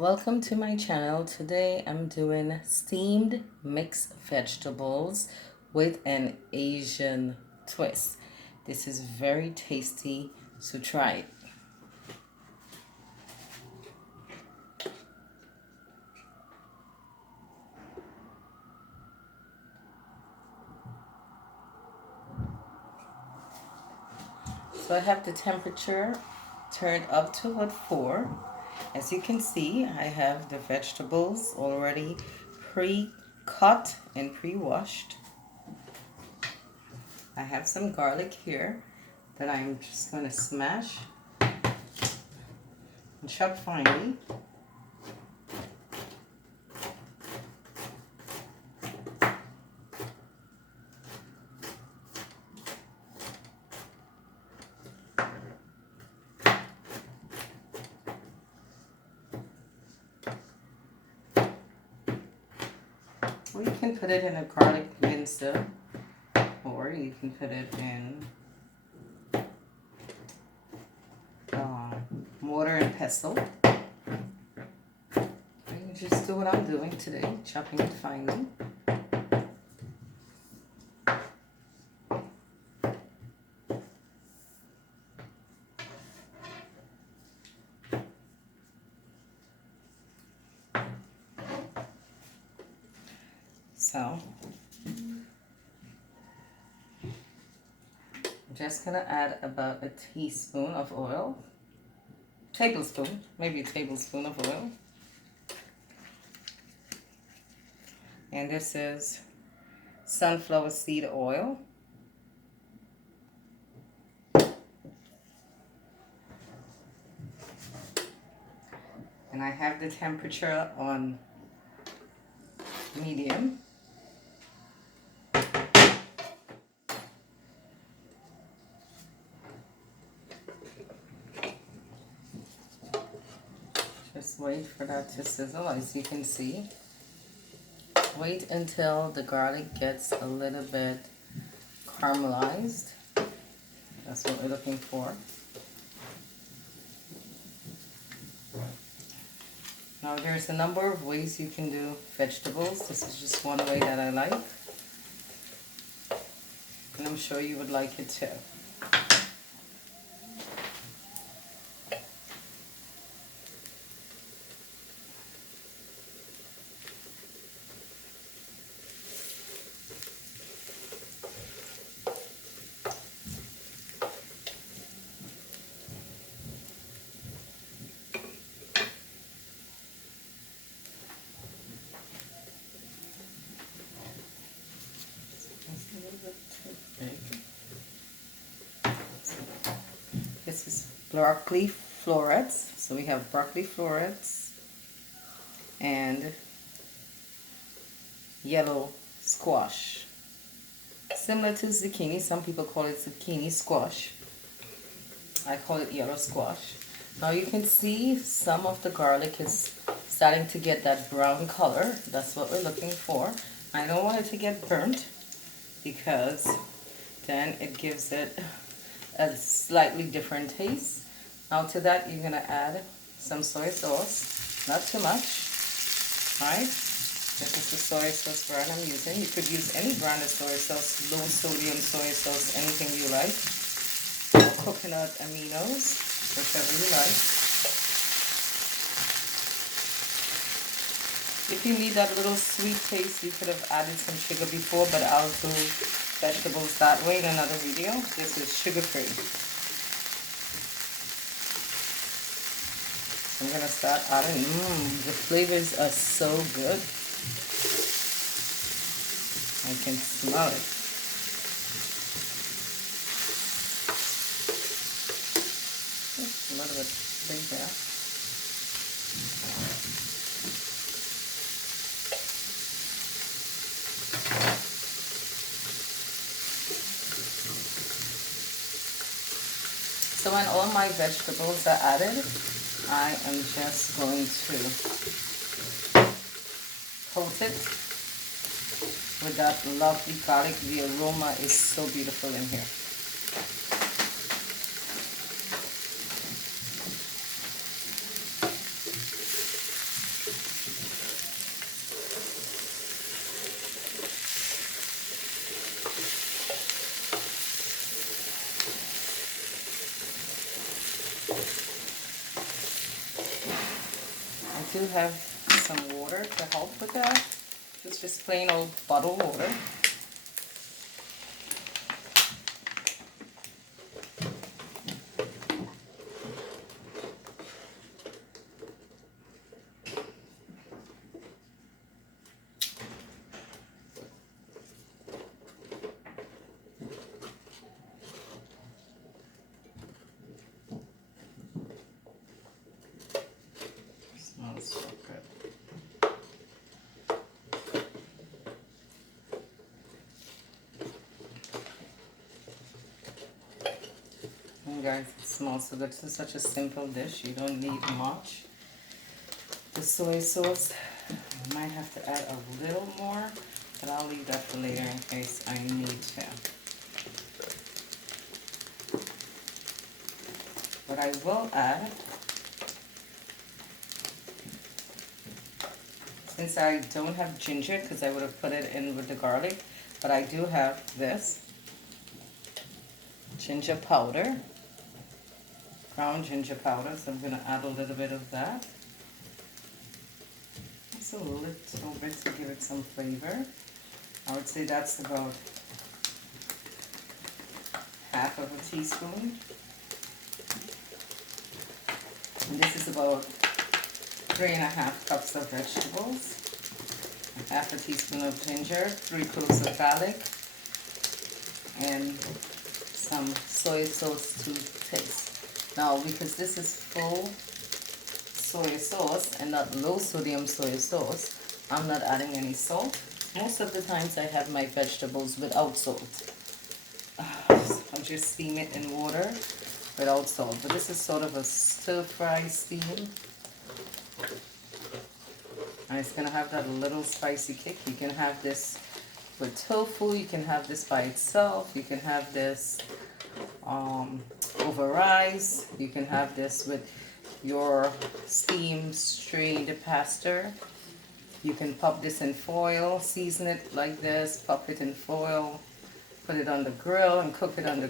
Welcome to my channel. Today I'm doing steamed mixed vegetables with an Asian twist. This is very tasty, so try it. So I have the temperature turned up to about 4. As you can see, I have the vegetables already pre-cut and pre-washed. I have some garlic here that I'm just going to smash and chop finely. Or you can put it in a garlic mincer, or you can put it in mortar and pestle. You just do what I'm doing today, chopping it finely. So I'm just gonna add about a teaspoon of oil, tablespoon, maybe a tablespoon of oil. And this is sunflower seed oil. And I have the temperature on medium. Just wait for that to sizzle, as you can see. Wait until the garlic gets a little bit caramelized. That's what we're looking for. Now there's a number of ways you can do vegetables. This is just one way that I like. And I'm sure you would like it too. This is broccoli florets. So we have broccoli florets and yellow squash. Similar to zucchini, some people call it zucchini squash. I call it yellow squash. Now you can see some of the garlic is starting to get that brown color. That's what we're looking for. I don't want it to get burnt because then it gives it a slightly different taste. Now to that you're going to add some soy sauce, not too much. Alright, this is the soy sauce brand I'm using. You could use any brand of soy sauce, low sodium soy sauce, anything you like. Or coconut aminos, whichever you like. If you need that little sweet taste, you could have added some sugar before, but I'll do vegetables that way in another video. This is sugar-free. I'm going to start adding. The flavors are so good. I can smell it. Just a little bit big there. So when all my vegetables are added, I am just going to coat it with that lovely garlic. The aroma is so beautiful in here. do have some water to help with that. It's just plain old bottled water. Smells so good. And guys, it smells so good. This is such a simple dish. You don't need much. The soy sauce, I might have to add a little more, but I'll leave that for later in case I need to. What I will add, since I don't have ginger, because I would have put it in with the garlic, but I do have this ginger powder, ground ginger powder, so I'm going to add a little bit of that. Just a little bit to give it some flavor. I would say that's about half of a teaspoon. And this is about 3.5 cups of vegetables, half a teaspoon of ginger, 3 cloves of garlic, and some soy sauce to taste. Now, because this is full soy sauce and not low sodium soy sauce, I'm not adding any salt. Most of the times I have my vegetables without salt. I'll just steam it in water without salt. But this is sort of a stir-fry steam. And it's going to have that little spicy kick. You can have this with tofu. You can have this by itself. You can have this over rice. You can have this with your steamed strained pasta. You can pop this in foil, season it like this, pop it in foil, put it on the grill and cook it on the